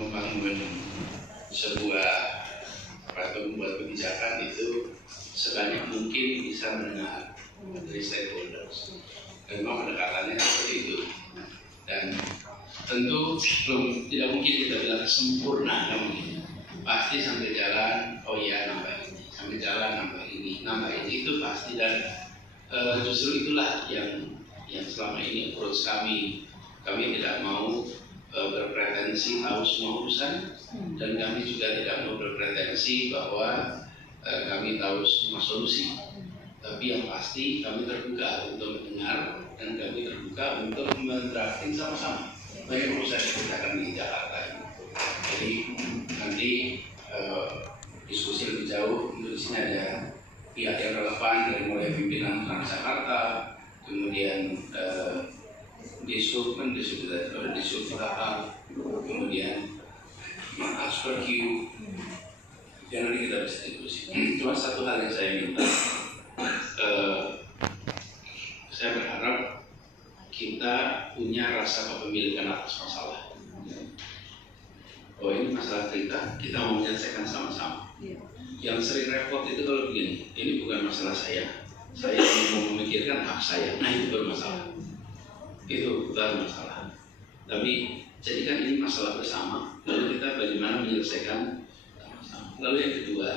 membangun sebuah atau membuat kebijakan itu sebanyak mungkin bisa mendengar dari stakeholders. Dan memang pendekatannya seperti itu. Dan tentu tidak mungkin kita bilang sempurna, mungkin pasti sampai jalan, oh iya nambah ini, sampai jalan nambah ini itu pasti. Dan justru itulah yang selama ini approach kami tidak mau berpretensi tahu semua urusan, dan kami juga tidak mau berpretensi bahwa kami tahu semua solusi. Tapi yang pasti kami terbuka untuk mendengar, dan kami terbuka untuk mendrafting sama-sama banyak urusan yang kita akan di Jakarta. Jadi nanti diskusi lebih jauh. Untuk di sini ada pihak yang relevan dari mulai pimpinan Transjakarta, kemudian Disub kemudian Asperq, yang nanti kita bisa diskusi. Cuma satu hal yang saya minta, saya berharap kita punya rasa kepemilikan atas masalah. Oh ini masalah kita mau menyelesaikan sama-sama. Yang sering repot itu kalau begini, ini bukan masalah saya mau memikirkan hak saya, nah itu bermasalah. Itu bukan masalah. Tapi jadikan ini masalah bersama, lalu kita bagaimana menyelesaikan sama-sama. Lalu yang kedua,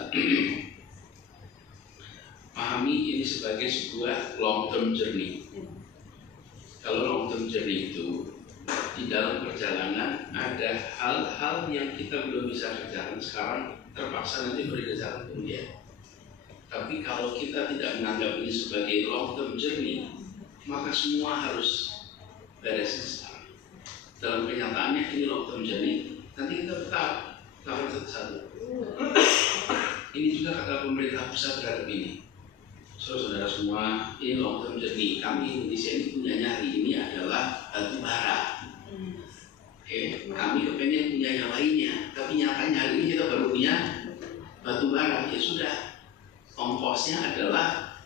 pahami ini sebagai sebuah long term journey. Kalau long term journey itu di dalam perjalanan ada hal-hal yang kita belum bisa kerjakan sekarang, terpaksa nanti berjalan kemudian. Tapi kalau kita tidak menganggap ini sebagai long term journey, maka semua harus beresin sekarang. Dalam kenyataannya ini long term journey, nanti kita tetap lakukan satu-satu. Ini juga kata pemerintah pusat terhadap ini. Saudara semua, ini long term journey. Kami Indonesia ini punyanya hari ini adalah batu bara. Kami kepengen punya yang lainnya, tapi nyatanya hari ini kita baru punya batu bara. Ya sudah, ongkosnya adalah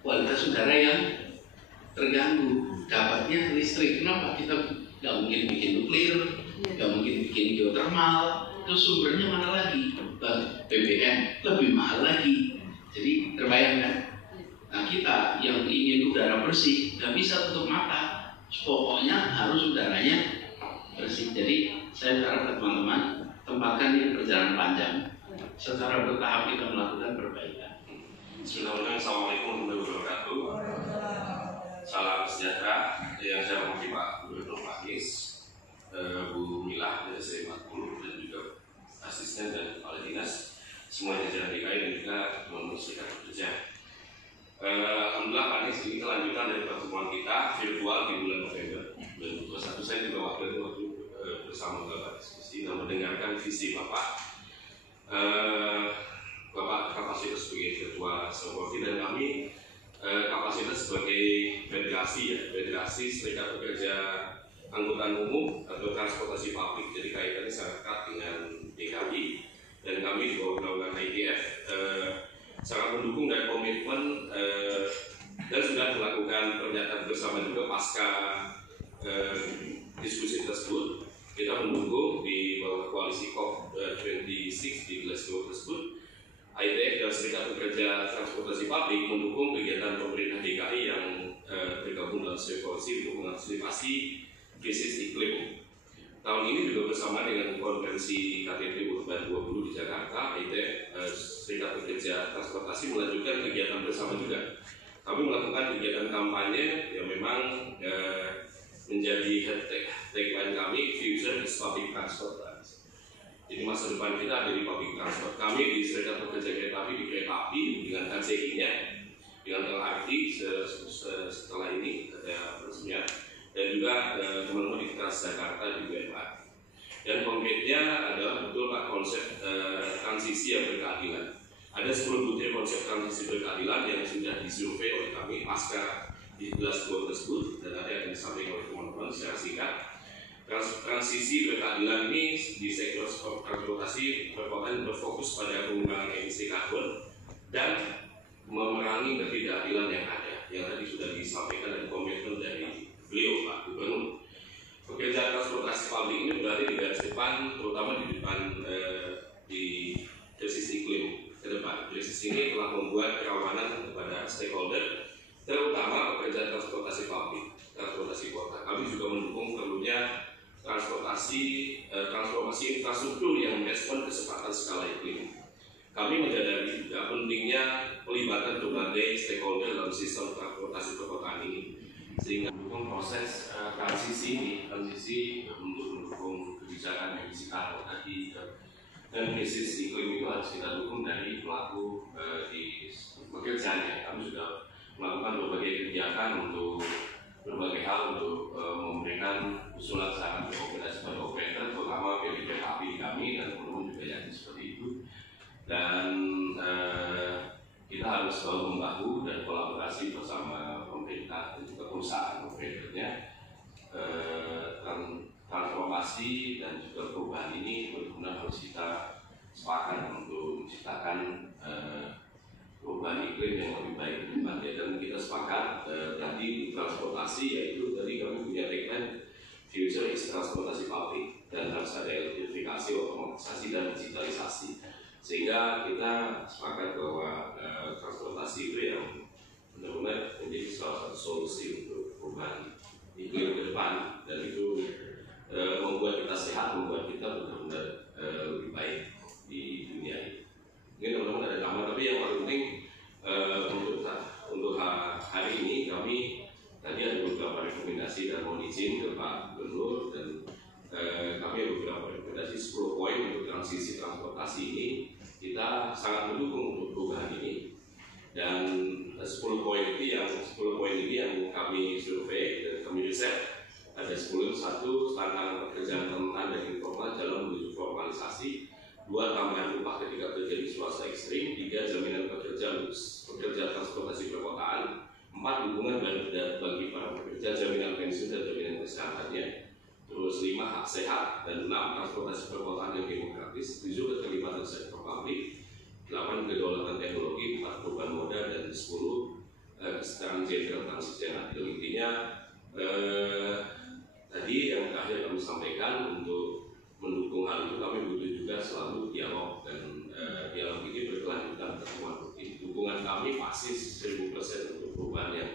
kualitas udara yang terganggu. Dapatnya listrik, kenapa? Kita nggak mungkin bikin nuklir, nggak mungkin bikin geothermal, terus sumbernya mana lagi? BBM lebih mahal lagi. Jadi terbayangkan. Nah kita yang ingin udara bersih nggak bisa tutup mata, pokoknya harus udaranya bersih. Jadi saya harap teman-teman tempatkan ini perjalanan panjang, secara bertahap kita melakukan perbaikan. Bismillahirrahmanirrahim. Assalamualaikum warahmatullahi wabarakatuh. Salam sejahtera. Yang saya hormati Pak Gubernur Pak Anies, Bu Milah dari SD40 dan juga asisten dan kepala dinas, semua jajaran DKI dan juga teman-teman serikat pekerja. Alhamdulillah Pak Anies, ini kelanjutan dari pertemuan kita virtual di bulan November 2021. Saya juga waktu bersama Bapak diskusi dan mendengarkan visi Bapak. Bapak kapasitas sebagai ketua Seporti dan kami kapasitas sebagai federasi serikat pekerja angkutan umum atau transportasi publik. Jadi kaitannya sangat erat dengan DKI, dan kami di bawah undang-undang ITF sangat mendukung dan komitmen dan sudah melakukan pernyataan bersama juga pasca diskusi tersebut. Kita mendukung di bawah koalisi COP26 di Glasgow tersebut. ITF dan Serikat Pekerja Transportasi Publik mendukung kegiatan pemerintah DKI yang tergabung dalam Seporsi untuk mengantisipasi krisis iklim. Tahun ini juga bersama dengan konferensi KTT Urban 20 di Jakarta, ITF Serikat Pekerja Transportasi melanjutkan kegiatan bersama juga. Kami melakukan kegiatan kampanye yang memang menjadi tagline kami, Future is Public Transport. Jadi masa depan kita ada di public transport. Kami di Serikat Pekerja Kereta Api di kereta api dengan KCI-nya, dengan LRT setelah ini ada peresmian, dan juga teman-teman di Transjakarta juga MRT. Dan konkretnya adalah betul Pak konsep transisi yang berkeadilan. Ada 10 butir konsep transisi berkeadilan yang sudah disurvei oleh kami pasca di Glasgow tersebut, dan ada yang disampaikan oleh teman-teman secara singkat. Transisi berkeadilan ini di sektor transportasi berfokus pada pengurangan emisi karbon dan memerangi ketidakadilan yang ada, yang tadi sudah disampaikan dan komitmen dari beliau Pak Gubernur. Pekerjaan transportasi publik ini berada di garis depan, terutama di depan di krisis iklim ke depan. Krisis ini telah membuat kerawanan kepada stakeholder, terutama pekerjaan transportasi publik, transportasi kota. Kami juga mendukung perlunya transformasi infrastruktur yang merespon kesempatan skala iklim. Kami menyadari juga pentingnya pelibatan berbagai stakeholder dalam sistem transportasi perkotaan ini, sehingga mendukung proses transisi untuk mendukung kebijakan emisi karbon tadi dan krisis iklim itu harus kita dukung dari pelaku di pekerjaannya. Kami sudah melakukan berbagai kegiatan untuk berbagai hal untuk memberikan usulan saran rekomendasi pada operator, terutama PT kereta api kami dan teman-teman juga yakin seperti itu. Dan kita harus selalu membahu dan kolaborasi bersama pemerintah dan juga perusahaan operatornya. Transformasi dan juga perubahan ini benar-benar harus kita sepakat untuk menciptakan perubahan iklim yang lebih baik ke depannya. Dan kita sepakat tadi transportasi, yaitu tadi kami punya tagline future is transportasi publik, dan harus ada elektrifikasi, otomatisasi dan digitalisasi, sehingga kita sepakat bahwa transportasi itu yang benar-benar menjadi salah satu solusi untuk perubahan iklim ke depan, dan itu membuat kita sehat, membuat kita benar-benar lebih baik di dunia ini. Mungkin teman-teman ada tambah, tapi yang paling penting untuk hari ini kami tadi ada beberapa rekomendasi dan mohon izin ke Pak Gubernur, dan kami ada beberapa rekomendasi 10 poin untuk transisi transportasi ini. Kita sangat mendukung untuk perubahan ini, dan 10 poin ini yang kami survei dan kami riset. Ada 10. 1, tantangan pekerjaan rentan dan informal jalan menuju formalisasi. 2, tambahan upah ketika terjadi cuaca ekstrim. 3, jaminan pekerja transportasi perkotaan. 4, dukungan bagi para pekerja, jaminan pensiun dan jaminan kesehatannya. Terus 5, hak sehat. Dan 6, transportasi perkotaan yang demokratis. 7, keterlibatan sektor publik. 8, kedaulatan teknologi. 4, perubahan moda. Dan 10, kesetaraan gender transisi yang adil. Intinya tadi yang terakhir kami sampaikan, untuk mendukung hal itu kami butuh juga selalu dialog, dan dialog ini berkelanjutan pertemuan rutin. Dukungan kami pasti 1000% untuk perubahan yang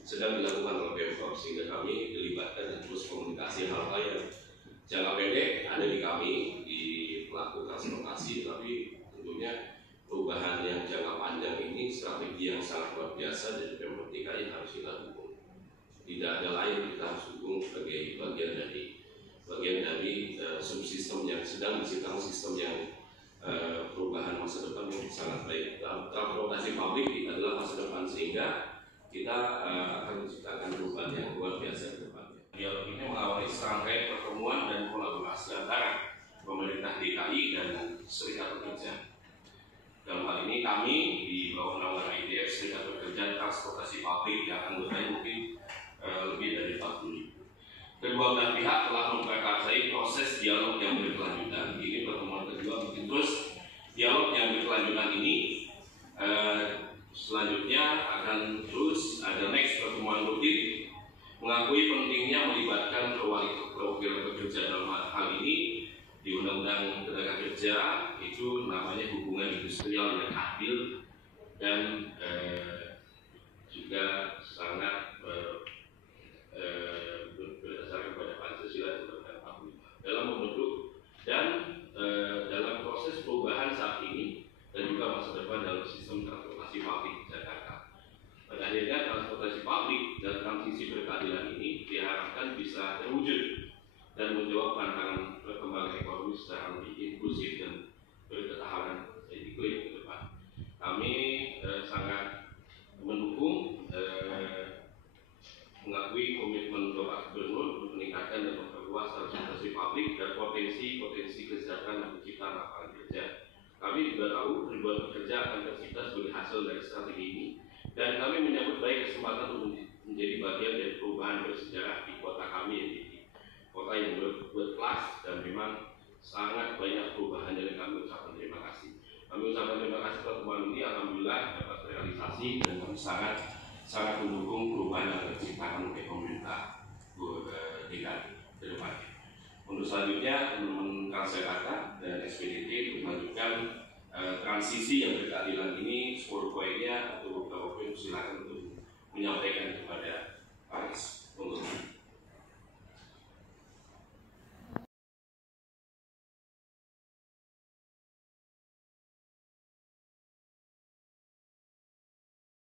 sedang dilakukan oleh Pemprov, sehingga kami dilibatkan dan terus komunikasi hal-hal yang jangka pendek ada di kami di pelaku transportasi, tapi tentunya perubahan yang jangka panjang ini strategi yang sangat luar biasa dari Pemprov DKI harus kita dukung. Tidak ada lain, kita harus dukung sebagai bagian dari subsistem yang sedang menciptakan sistem yang perubahan masa depan yang sangat baik. Transportasi publik adalah masa depan, sehingga kita akan menciptakan perubahan yang luar biasa ke depannya. Dialog ini mengawali serangkaian pertemuan dan kolaborasi antara pemerintah DKI dan Serikat Pekerja. Dalam hal ini kami di bawah naungan IDF, Serikat Pekerja Transportasi Publik, yang anggotanya mungkin lebih dari 40.000. Kedua belah pihak telah memperkasai proses dialog yang berkelanjutan. Ini pertemuan kedua, mungkin terus dialog yang berkelanjutan ini selanjutnya akan terus ada next pertemuan rutin, mengakui pentingnya melibatkan perwakilan pekerja. Dalam hal ini di Undang-Undang Tenaga Kerja itu namanya hubungan industrial yang adil dan juga sangat berdasarkan pada Pancasila dan dalam membentuk dan dalam proses perubahan saat ini dan juga masa depan dalam sistem transportasi publik Jakarta. Pada akhirnya transportasi publik dan transisi berkeadilan ini diharapkan bisa terwujud dan menjawab tantangan perkembangan ekonomi secara lebih inklusif dan berketahanan iklim ke depan. Kami sangat mendukung mengakui komitmen Bapak Gubernur untuk meningkatkan dan memperluas transportasi publik dan potensi kesejahteraan dan penciptaan lapangan kerja. Kami juga tahu ribuan pekerja akan tercipta sebagai hasil dari strategi ini, dan kami menyambut baik kesempatan untuk menjadi bagian dari perubahan bersejarah di kota kami, yang di kota yang berkelas, dan memang sangat banyak perubahan. Dari kami ucapkan terima kasih. Kami ucapkan terima kasih pertemuan ini, alhamdulillah dapat realisasi, dan kami sangat mendukung perubahan yang diciptakan oleh pemerintah DKI. ke depannya. Untuk selanjutnya, teman-teman Transjakarta dan SPDT mengajukan transisi yang berkeadilan ini, 10 poinnya atau beberapa poin silakan untuk menyampaikan kepada Pak Anies.